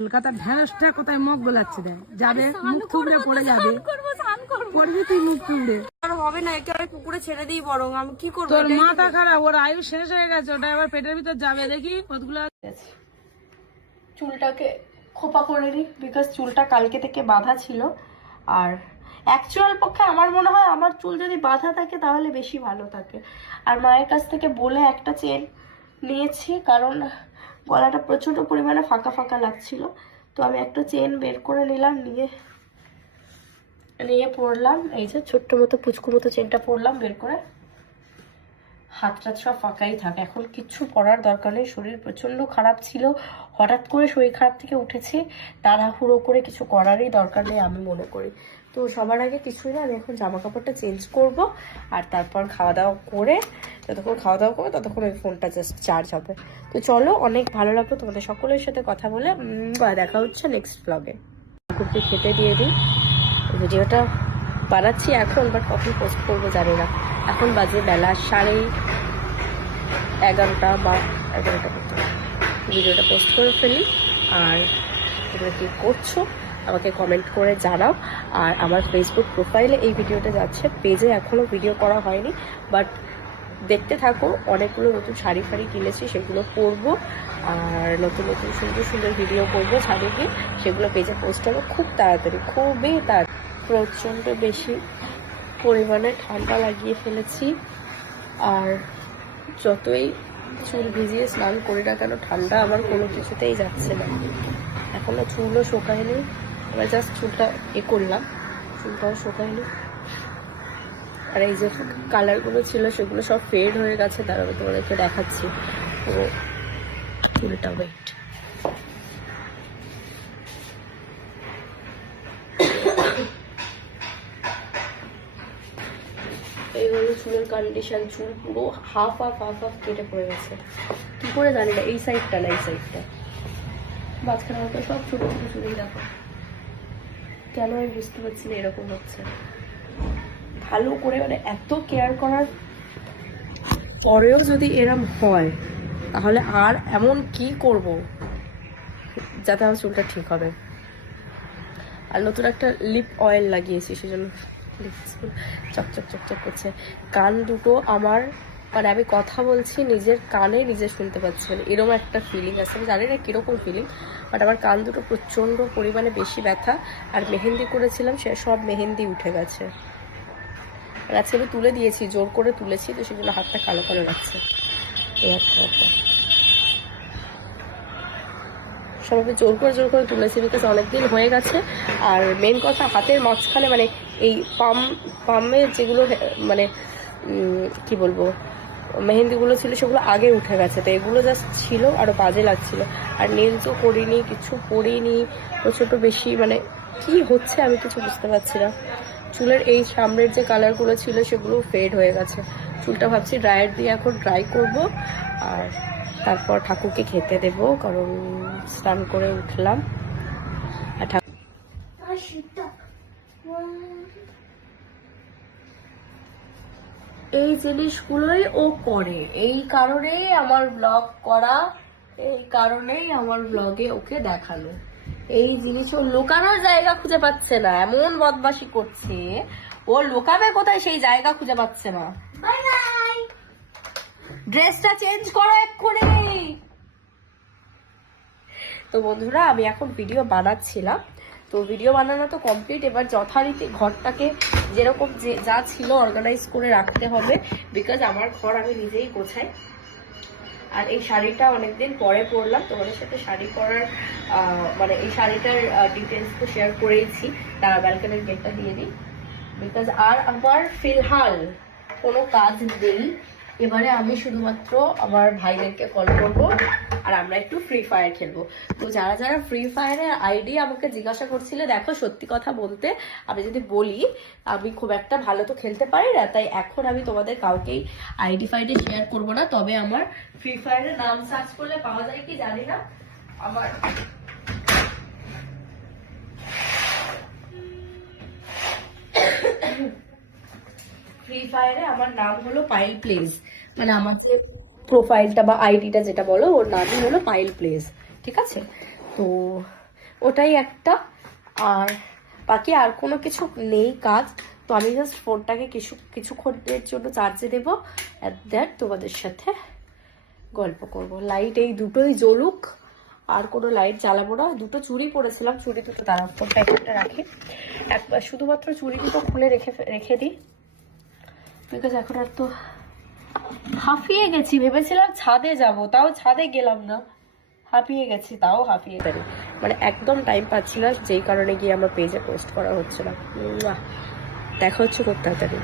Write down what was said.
কলকাতার ঢ্যাঁড়সটা কোথায় মুখ গোলাচ্ছে দেয় যাবে মুখ থুবড়ে পড়ে যাবে। পড়বি তুই মুখ থুবড়ে। আর হবে না একে পুকুরে ছেড়ে দিই বরং আমি কি করব? তোর মাথা খারাপ ওর আয়ু শেষ হয়ে গেছে ওটা এবার পেটের ভিতর যাবে দেখি কতগুলো চুলটাকে খোপা করে নিই বিকজ চুলটা কালকে থেকে বাঁধা ছিল। আর অ্যাকচুয়াল পক্ষে আমার মনে হয় আমার চুল যদি বাঁধা থাকে তাহলে বেশি ভালো থাকে। আর মায়ের কাছ থেকে বলে একটা চেন নিয়েছি কারণ গলাটা প্রচণ্ড পরিমাণে ফাঁকা ফাঁকা লাগছিল। তো আমি একটা চেন বের করে নিলাম, নিয়ে নিয়ে পরলাম। এই যে ছোট্ট মতো পুচকু মতো চেনটা পরলাম, বের করে। হাত টাত সব ফাঁকাই থাকে। এখন কিচ্ছু পরার দরকার নেই। শরীর প্রচণ্ড খারাপ ছিল। হঠাৎ করে শরীর খারাপ থেকে উঠেছি। তাড়াহুড়ো করে কিছু করারই দরকার নেই আমি মনে করি। তো সবার আগে কিছুই না, আমি এখন জামা কাপড়টা চেঞ্জ করব। আর তারপর খাওয়া দাওয়া করে যতক্ষণ খাওয়া দাওয়া করব, ততক্ষণ ওই ফোনটা জাস্ট চার্জ হবে। তো চলো, অনেক ভালো লাগল তোমাদের সকলের সাথে কথা বলে। দেখা হচ্ছে নেক্সট ব্লগে কুকুরকে খেতে দিয়ে দিই। ভিডিওটা বানাচ্ছি এখন বাট কখন পোস্ট করব জানি না। এখন বাজে বেলা সাড়ে এগারোটা বা এগারোটা মতো ভিডিওটা পোস্ট করে ফেলি। আর তোমরা কী করছ, আমাকে কমেন্ট করে জানাও। আর আমার ফেসবুক প্রোফাইলে এই ভিডিওটা যাচ্ছে। পেজে এখনও ভিডিও করা হয়নি বাট দেখতে থাকো, অনেকগুলো নতুন শাড়ি ফাড়ি কিনেছি, সেগুলো পরবো, আর নতুন নতুন সুন্দর সুন্দর ভিডিও করব গিয়ে সেগুলো পেজে পোস্ট হবে খুব তাড়াতাড়ি, খুবই তাড়াতাড়ি। প্রচণ্ড বেশি পরিমাণে ঠান্ডা লাগিয়ে ফেলেছি, আর যতই চুল ভিজিয়ে স্নান করি না কেন, ঠান্ডা আমার কোনো কিছুতেই যাচ্ছে না। এখনও চুলও শোকায়নি, এবার জাস্ট চুলটা এ করলাম, চুলটাও শোকায়নি। আর এই যে কালারগুলো ছিল, সেগুলো সব ফেড হয়ে গেছে, তার আমি তোমাদেরকে দেখাচ্ছি। ওয়েট চুলের কন্ডিশন চুল হাফ হাফ হাফ কেটে পড়ে গেছে। করে জানি না, এই না, এই মাঝখানে সব কেন আমি বুঝতে পারছি না এরকম হচ্ছে? ভালো করে মানে এত কেয়ার করার পরেও যদি এরম হয়, তাহলে আর এমন কি করব যাতে আমার চুলটা ঠিক হবে? আর নতুন একটা লিপ অয়েল লাগিয়েছি, সেজন্য চকচক চকচক করছে। কান দুটো আমার মানে আমি কথা বলছি নিজের কানে, নিজে শুনতে পাচ্ছি মানে এরকম একটা ফিলিং আছে। আমি জানি না কীরকম ফিলিং বাট আমার কান দুটো প্রচণ্ড পরিমাণে বেশি ব্যথা, আর মেহেন্দি করেছিলাম, সে সব মেহেন্দি উঠে গেছে। আর আজকে আমি তুলে দিয়েছি, জোর করে তুলেছি, তো সেগুলো হাতটা কালো কালো লাগছে। ব্যাপার জোর করে জোর করে তুলেছি বিকজ অনেকদিন হয়ে গেছে। আর মেন কথা, হাতের মাঝখানে মানে এই পাম, পামের যেগুলো মানে কি বলব, মেহেন্দিগুলো ছিল, সেগুলো আগে উঠে গেছে। তো এগুলো জাস্ট ছিল আরও বাজে লাগছিল। আর নেলসও করিনি, কিছু পরিনি। প্রচণ্ড বেশি মানে কি হচ্ছে আমি কিছু বুঝতে পারছি না। চুলের এই সামনের যে কালারগুলো ছিল সেগুলো ফেড হয়ে গেছে। চুলটা ভাবছি ড্রায়ার দিয়ে এখন ড্রাই করব আর তারপর ঠাকুরকে খেতে দেব, কারণ স্নান করে উঠলাম। আর ঠাকুর এই জিনিসগুলোই ও করে। এই কারণেই আমার ব্লগ করা, এই কারণেই আমার ব্লগে ওকে দেখানো। এই জিনিস ও লোকানোর জায়গা খুঁজে পাচ্ছে না। এমন বদমাশি করছে। ও লোকাবে কোথায় সেই জায়গা খুঁজে পাচ্ছে না। ড্রেসটা চেঞ্জ করো এক্ষুনি। তো বন্ধুরা আমি এখন ভিডিও বানাচ্ছিলাম। তো ভিডিও বানানো তো কমপ্লিট এবার যথারীতি ঘরটাকে যেরকম যে যা ছিল অর্গানাইজ করে রাখতে হবে। বিকজ আমার ঘর আমি নিজেই গোছাই। আর এই শাড়িটা অনেকদিন পরে পরলাম, তোমাদের সাথে শাড়ি পরার মানে এই শাড়িটার ডিটেলস তো শেয়ার করেইছি। তারা ব্যালকানির গেটটা দিয়ে দিই। বিকজ আর আমার ফিলহাল কোনো কাজ নেই। এবারে আমি শুধুমাত্র আমার ভাইদেরকে কল করব আর আমরা একটু ফ্রি ফায়ার খেলব। তো যারা যারা ফ্রি ফায়ারের আইডি আমাকে জিজ্ঞাসা করছিলে, দেখো সত্যি কথা বলতে আমি যদি বলি, আমি খুব একটা ভালো তো খেলতে পারি না, তাই এখন আমি তোমাদের কাউকেই আইডি ফাইডি শেয়ার করব না। তবে আমার ফ্রি ফায়ারের নাম সার্চ করলে পাওয়া যায় কি জানি না। আমার ফ্রি ফায়ারে আমার নাম হলো পাইল প্লেস মানে আমার যে প্রোফাইলটা বা আইডিটা যেটা বলো, ওর নামই হলো পাইল প্লেস ঠিক আছে? তো ওটাই একটা। আর বাকি আর কোনো কিছু নেই কাজ। তো আমি জাস্ট ফোনটাকে কিছু, কিছুক্ষণের জন্য চার্জে দেবো অ্যাট দ্যাট তোমাদের সাথে গল্প করব। লাইট এই দুটোই জ্বলুক, আর কোনো লাইট জ্বালাবো না। দুটো চুরি পরেছিলাম, চুরি দুটো তারা ফোনটা রাখি। একবার শুধুমাত্র চুরি দুটো খুলে রেখে রেখে দিই। বিকজ এখন আর তো হাঁফিয়ে গেছি, ভেবেছিলাম ছাদে যাব, তাও ছাদে গেলাম না। হাঁপিয়ে গেছি, তাও হাঁপিয়ে গেছি। মানে একদম টাইম পাচ্ছি না, যেই কারণে গিয়ে আমার পেজে পোস্ট করা হচ্ছে না। দেখা হচ্ছে খুব তাড়াতাড়ি।